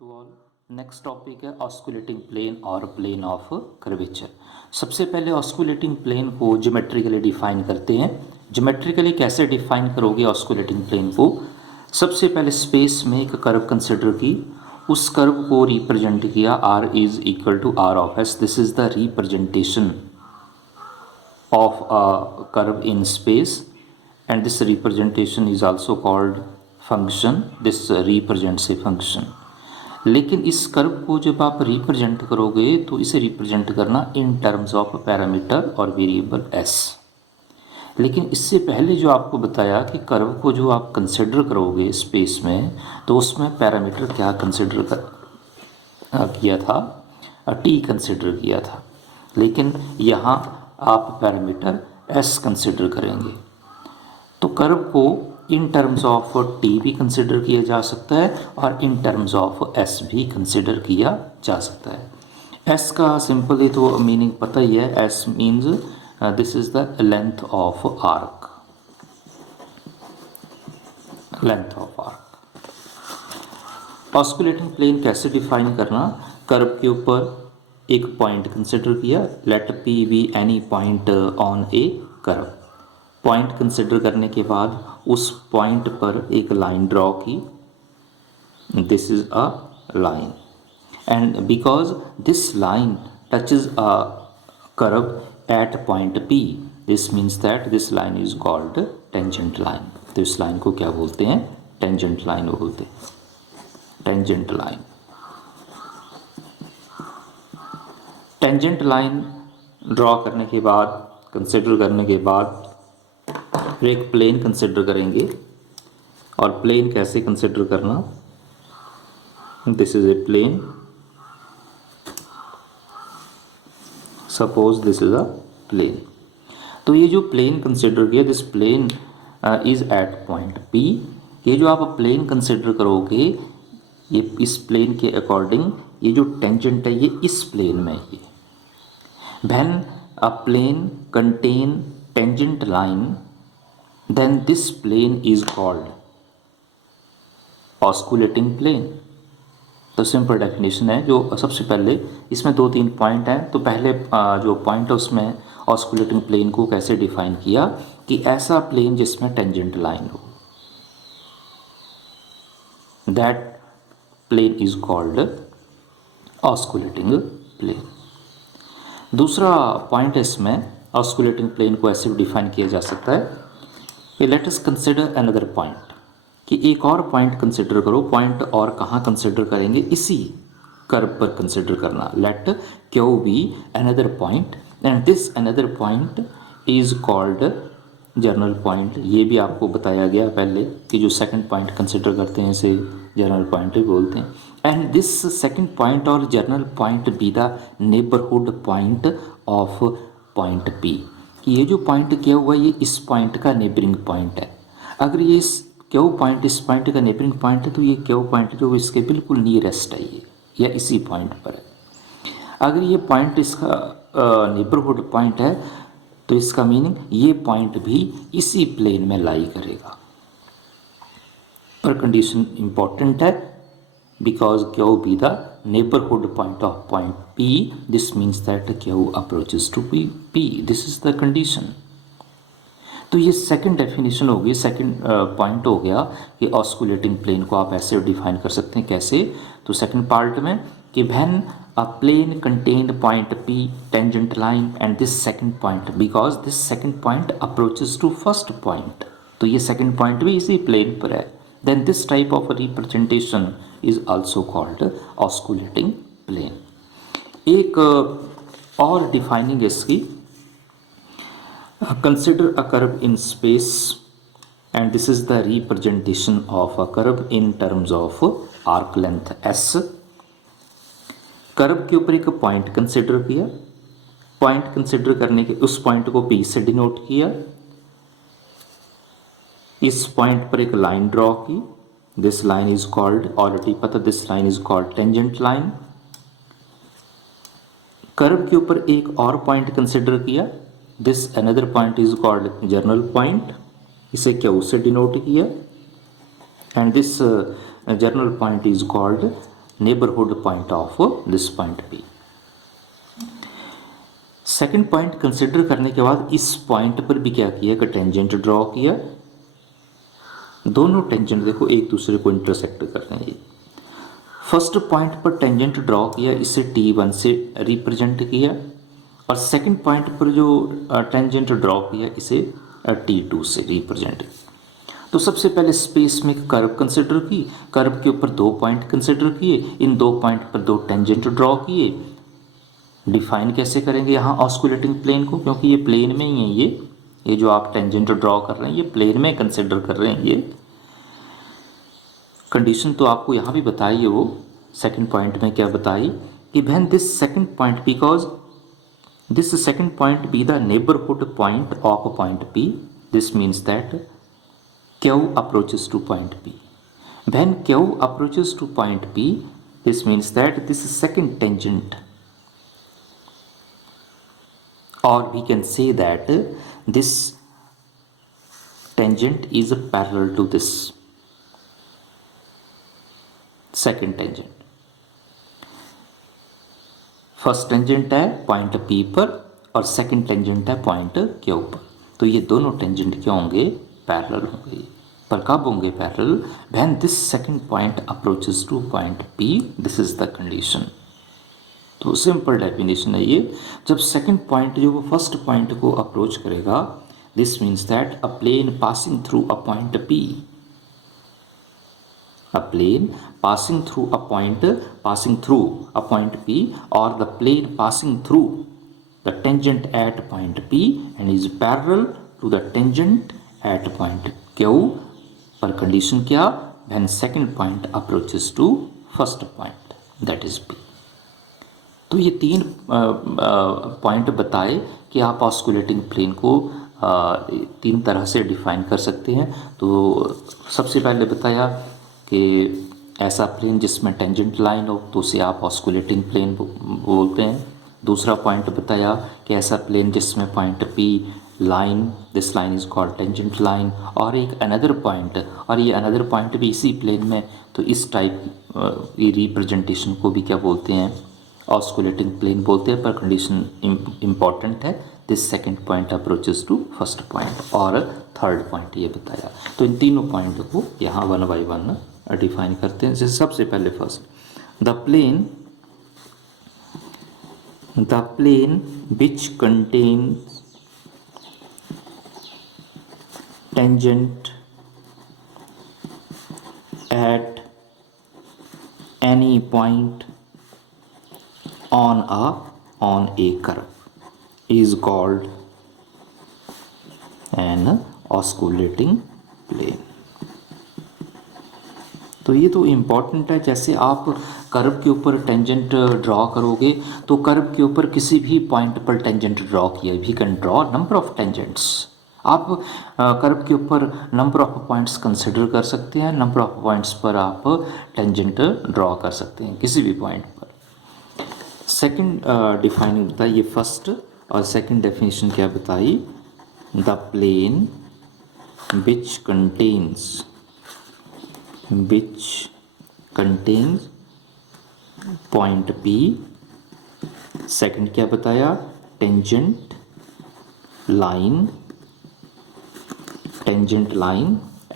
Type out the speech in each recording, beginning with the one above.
To all. Next topic है osculating plane और plane of curvature. सबसे पहले ऑस्कुलेटिंग प्लेन को ज्योमेट्रिकली डिफाइन करते हैं। ज्योमेट्रिकली कैसे डिफाइन करोगे ऑस्कुलेटिंग प्लेन को? सबसे पहले स्पेस में एक कर्व कंसिडर की, उस कर्व को रिप्रेजेंट किया r is equal to r of s। This is the representation of a curve in space and this representation is also called function. this represents a function। लेकिन इस curve को जब आप represent करोगे तो इसे रिप्रेजेंट करना इन टर्म्स ऑफ पैरामीटर और वेरिएबल s। लेकिन इससे पहले जो आपको बताया कि कर्व को जो आप कंसिडर करोगे स्पेस में, तो उसमें पैरामीटर क्या कंसिडर किया था? t कंसिडर किया था। लेकिन यहाँ आप पैरामीटर s कंसिडर करेंगे। तो कर्व को इन टर्म्स ऑफ टी भी कंसिडर किया जा सकता है और इन टर्म्स ऑफ एस भी कंसिडर किया जा सकता है। एस का सिंपली तो मीनिंग पता ही है। S means this is the length of arc, length of arc. Osculating plane कैसे डिफाइन करना? कर्व के ऊपर एक पॉइंट कंसिडर किया, let P be any point on a curve. Point consider करने के बाद उस पॉइंट पर एक लाइन ड्रॉ की, this is a line, and because this line touches a curve at point P, this means that this line is called tangent line. तो इस line को क्या बोलते हैं? टेंजेंट लाइन बोलते हैं, tangent line. Tangent line draw करने के बाद, कंसिडर करने के बाद फिर एक प्लेन कंसिडर करेंगे। और प्लेन कैसे कंसिडर करना? This is a plane, suppose this is a plane. तो ये जो प्लेन कंसिडर किया, this plane is at point P. ये जो आप प्लेन कंसिडर करोगे, ये इस प्लेन के अकॉर्डिंग ये जो टेंजेंट है ये इस प्लेन में है। When a plane contain tangent line, then this plane is called osculating plane। तो सिंपल डेफिनेशन है। जो सबसे पहले इसमें 2-3 पॉइंट हैं, तो पहले जो पॉइंट है उसमें ऑस्कुलेटिंग प्लेन को कैसे डिफाइन किया कि ऐसा प्लेन जिसमें टेंजेंट लाइन हो, that plane is called osculating plane. दूसरा पॉइंट है इसमें ऑस्कुलेटिंग प्लेन को ऐसे डिफाइन किया जा सकता है कि let us consider another point, कि एक और पॉइंट कंसिडर करो। पॉइंट और कहाँ कंसिडर करेंगे? इसी कर्व पर कंसिडर करना। Let Q be another point and this another point is called general point. ये भी आपको बताया गया पहले कि जो सेकंड पॉइंट कंसिडर करते हैं इसे जर्नल पॉइंट भी बोलते हैं। एंड दिस सेकंड पॉइंट और general point be the neighbourhood point of point P, कि ये जो पॉइंट क्या हुआ ये इस पॉइंट का नेबरिंग पॉइंट है। अगर ये इस क्यू पॉइंट इस पॉइंट का नेबरिंग पॉइंट है, तो ये क्यू पॉइंट जो इसके बिल्कुल नियरेस्ट है ये, या इसी पॉइंट पर है। अगर ये पॉइंट इसका नेबरहुड पॉइंट है, तो इसका मीनिंग ये पॉइंट भी इसी प्लेन में लाई करेगा। पर कंडीशन इंपॉर्टेंट है, because Q be the neighborhood point of point P, this means that Q approaches to P, this is the condition। तो ये सेकंड डेफिनेशन हो गई, सेकंड पॉइंट हो गया कि ऑस्कुलेटिंग प्लेन को आप ऐसे डिफाइन कर सकते हैं। कैसे? तो सेकंड पार्ट में कि when a plane contained point P tangent line and this second point, because this second point approaches to first point, तो ये सेकंड पॉइंट भी इसी प्लेन पर है, then this type of representation is also called osculating plane। एक और defining इसकी, consider a curve in space and this is the representation of a curve in terms of arc length s। Curve के ऊपर एक point consider किया, point consider करने के उस पॉइंट को P से डिनोट किया, इस पॉइंट पर एक लाइन ड्रॉ की, this line is called, already पता, this line is called tangent line. Curve के ऊपर एक और पॉइंट कंसिडर किया, this another point is called general point, इसे क्यू से डिनोट किया, and this general point is called neighbourhood point of this point P। Second point consider करने के बाद इस पॉइंट पर भी क्या किया कि टेंजेंट ड्रॉ किया। दोनों टेंजेंट देखो एक दूसरे को इंटरसेक्ट कर रहे हैं। फर्स्ट पॉइंट पर टेंजेंट ड्रॉ किया, इसे T1 से रिप्रेजेंट किया, और सेकंड पॉइंट पर जो टेंजेंट ड्रॉ किया इसे T2 से रिप्रेजेंट किया। तो सबसे पहले स्पेस में कर्व कंसिडर की, कर्व के ऊपर दो पॉइंट कंसिडर किए, इन दो पॉइंट पर दो टेंजेंट ड्रॉ किए। डिफाइन कैसे करेंगे यहाँ ऑस्कुलेटिंग प्लेन को, क्योंकि ये प्लेन में ही है, ये जो आप टेंजेंट ड्रॉ कर रहे हैं ये प्लेन में कंसिडर कर रहे हैं। ये कंडीशन तो आपको यहाँ भी बताई है, वो सेकंड पॉइंट में क्या बताई कि when this second point, because this second point be the neighbourhood point of point P, this means that Q approaches to point P. When Q approaches to point P, this means that this second tangent, or we can say that this tangent is parallel to this second tangent. First tangent है point P पर और second tangent है point Q पर, तो ये दोनों tangent क्या होंगे, पैरेलल होंगे। पर कब होंगे parallel, when this second point approaches to point P, this is the condition. तो सिंपल डेफिनेशन है ये, जब सेकंड पॉइंट जो वो फर्स्ट पॉइंट को अप्रोच करेगा, this means that a plane passing through a point P, a plane passing through a point P, or the plane passing through the tangent at point P and is parallel to the tangent at point Q, पर condition क्या, when second point approaches to first point, that is P। तो ये तीन point बताए कि आप osculating plane को तीन तरह से डिफाइन कर सकते हैं। तो सबसे पहले बताया कि ऐसा प्लेन जिसमें टेंजेंट लाइन हो तो उसे आप ऑस्कुलेटिंग प्लेन बोलते हैं। दूसरा पॉइंट बताया कि ऐसा प्लेन जिसमें point P line, this line is called tangent line, और एक अनदर पॉइंट, और ये अनदर पॉइंट भी इसी प्लेन में, तो इस टाइप की रिप्रेजेंटेशन को भी क्या बोलते हैं, ऑस्कुलेटिंग प्लेन बोलते हैं। पर कंडीशन इम्पॉर्टेंट है, this second point approaches to first point, और थर्ड पॉइंट ये बताया। तो इन तीनों पॉइंट को यहाँ वन बाई वन डिफाइन करते हैं। जैसे सबसे पहले first, the plane which contains tangent at any point on a curve is called an osculating plane। तो ये तो इम्पॉर्टेंट है, जैसे आप कर्व के ऊपर टेंजेंट ड्रॉ करोगे तो कर्व के ऊपर किसी भी पॉइंट पर टेंजेंट ड्रॉ किया, we can draw number of tangents. आप कर्व के ऊपर नंबर ऑफ पॉइंट्स कंसिडर कर सकते हैं, नंबर ऑफ पॉइंट्स पर आप टेंजेंट ड्रॉ कर सकते हैं किसी भी पॉइंट पर। सेकंड डिफाइनिंग बताइए, ये फर्स्ट और सेकंड डेफिनेशन क्या बताई, the plane which contains point P, second क्या बताया, tangent line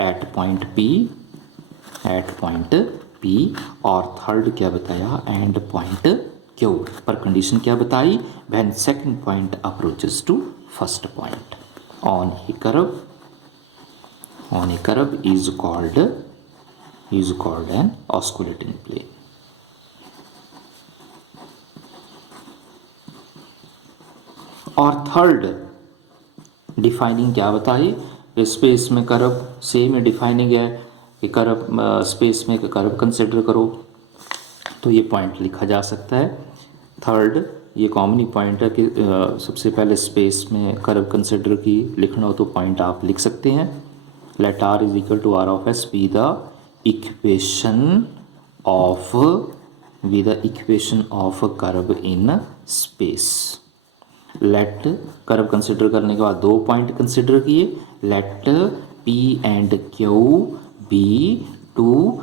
at point P, और थर्ड क्या बताया, एंड पॉइंट Q। पर कंडीशन क्या बताई, when second point approaches to first point on a curve is called an osculating plane। और third defining क्या बताई, स्पेस में कर्व सेम डिफाइनिंग है कि कर्व स्पेस में कर्व कंसिडर करो, तो ये पॉइंट लिखा जा सकता है। थर्ड ये कॉमन ही पॉइंट है कि सबसे पहले स्पेस में कर्व कंसिडर की लिखना हो तो पॉइंट आप लिख सकते हैं। Let R is equal to R of S be the equation of curve in space. Let curve consider करने के बाद दो पॉइंट कंसिडर किए, let P and Q be two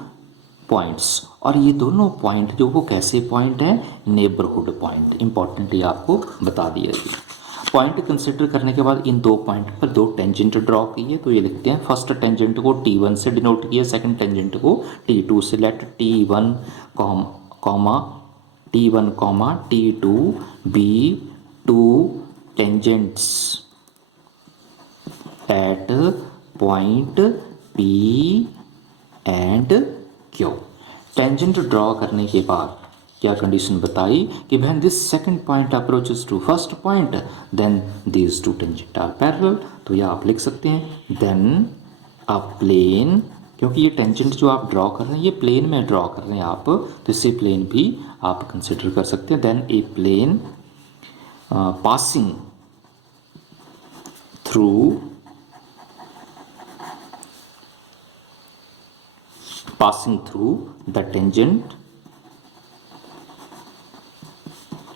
points और ये दोनों पॉइंट जो वो कैसे पॉइंट हैं, नेबरहुड पॉइंट। इंपॉर्टेंट ये आपको बता दिया गया। पॉइंट कंसिडर करने के बाद इन दो पॉइंट पर दो टेंजेंट ड्रॉ किए, तो ये लिखते हैं फर्स्ट टेंजेंट को T1 से डिनोट किया, सेकंड टेंजेंट को T2 से। Let T1 comma T2 be two tangents at point P and Q। Tangent draw करने के बाद क्या कंडीशन बताई कि when this second point approaches to first point then these two tangent are parallel. तो यह आप लिख सकते हैं देन अ प्लेन, क्योंकि ये टेंजेंट जो आप ड्रॉ कर रहे हैं ये प्लेन में ड्रॉ कर रहे हैं आप, तो इसे प्लेन भी आप कंसिडर कर सकते हैं। Then a plane passing through the tangent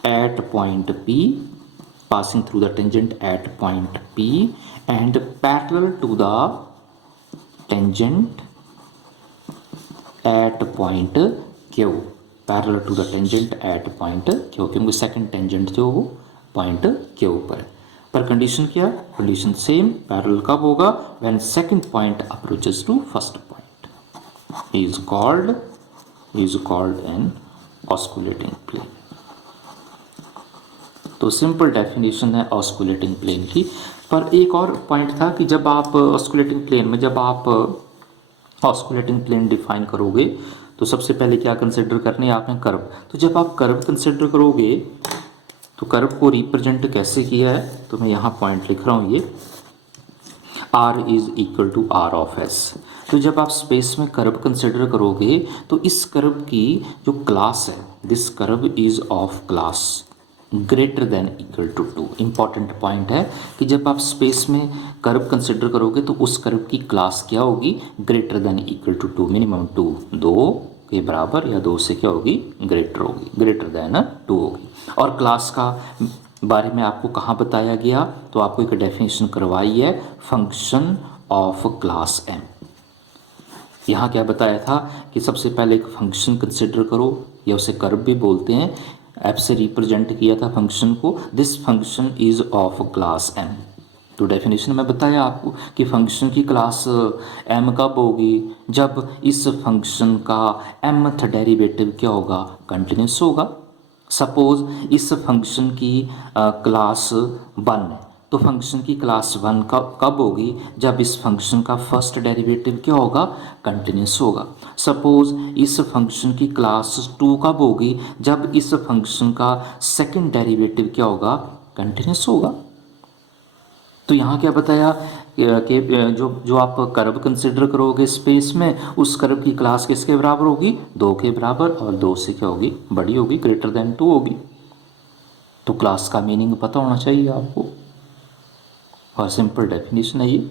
at point P, passing through the tangent at point P and parallel to the tangent at point Q, parallel to the tangent at point Q, क्योंकि second tangent जो वो point Q पर condition क्या, condition same. Parallel कब होगा, when second point approaches to first point is called an osculating plane. तो simple definition है osculating plane की। पर एक और पॉइंट था कि जब आप ऑस्कुलेटिंग प्लेन में जब आप ऑस्कुलेटिंग प्लेन डिफाइन करोगे तो सबसे पहले क्या कंसिडर करने आपने, कर्व। तो जब आप कर्व कंसिडर करोगे तो कर्व को रिप्रेजेंट कैसे किया है, तो मैं यहाँ पॉइंट लिख रहा हूँ ये R is equal to R of S। तो जब आप स्पेस में कर्व कंसिडर करोगे तो इस कर्व की जो क्लास है, this curve is of class greater than equal to 2। Important point है कि जब आप स्पेस में कर्व कंसिडर करोगे तो उस कर्व की क्लास क्या होगी, greater than equal to 2, minimum 2, 2 के बराबर या 2 से क्या होगी, ग्रेटर होगी, ग्रेटर देन 2 होगी। और क्लास का बारे में आपको कहाँ बताया गया, तो आपको एक डेफिनेशन करवाई है, फंक्शन ऑफ क्लास M। यहाँ क्या बताया था कि सबसे पहले एक फंक्शन कंसिडर करो, या उसे कर्व भी बोलते हैं, एफ से रिप्रेजेंट किया था फंक्शन को, this function is of class M। तो डेफिनेशन में बताया आपको कि फंक्शन की क्लास M कब होगी, जब इस फंक्शन का mth डेरिवेटिव क्या होगा, कंटिन्यूस होगा। सपोज इस फंक्शन की क्लास 1 है, तो फंक्शन की क्लास 1 कब होगी, जब इस फंक्शन का फर्स्ट डेरिवेटिव क्या होगा, कंटिन्यूस होगा। सपोज इस फंक्शन की क्लास 2 कब होगी, जब इस फंक्शन का सेकंड डेरिवेटिव क्या होगा, कंटिन्यूस होगा। तो यहाँ क्या बताया कि जो आप कर्व कंसिडर करोगे स्पेस में, उस कर्व की क्लास किसके बराबर होगी, 2 के बराबर, और 2 से क्या होगी, बड़ी होगी, ग्रेटर देन 2 होगी। तो क्लास का मीनिंग पता होना चाहिए आपको, और सिंपल डेफिनेशन है ये।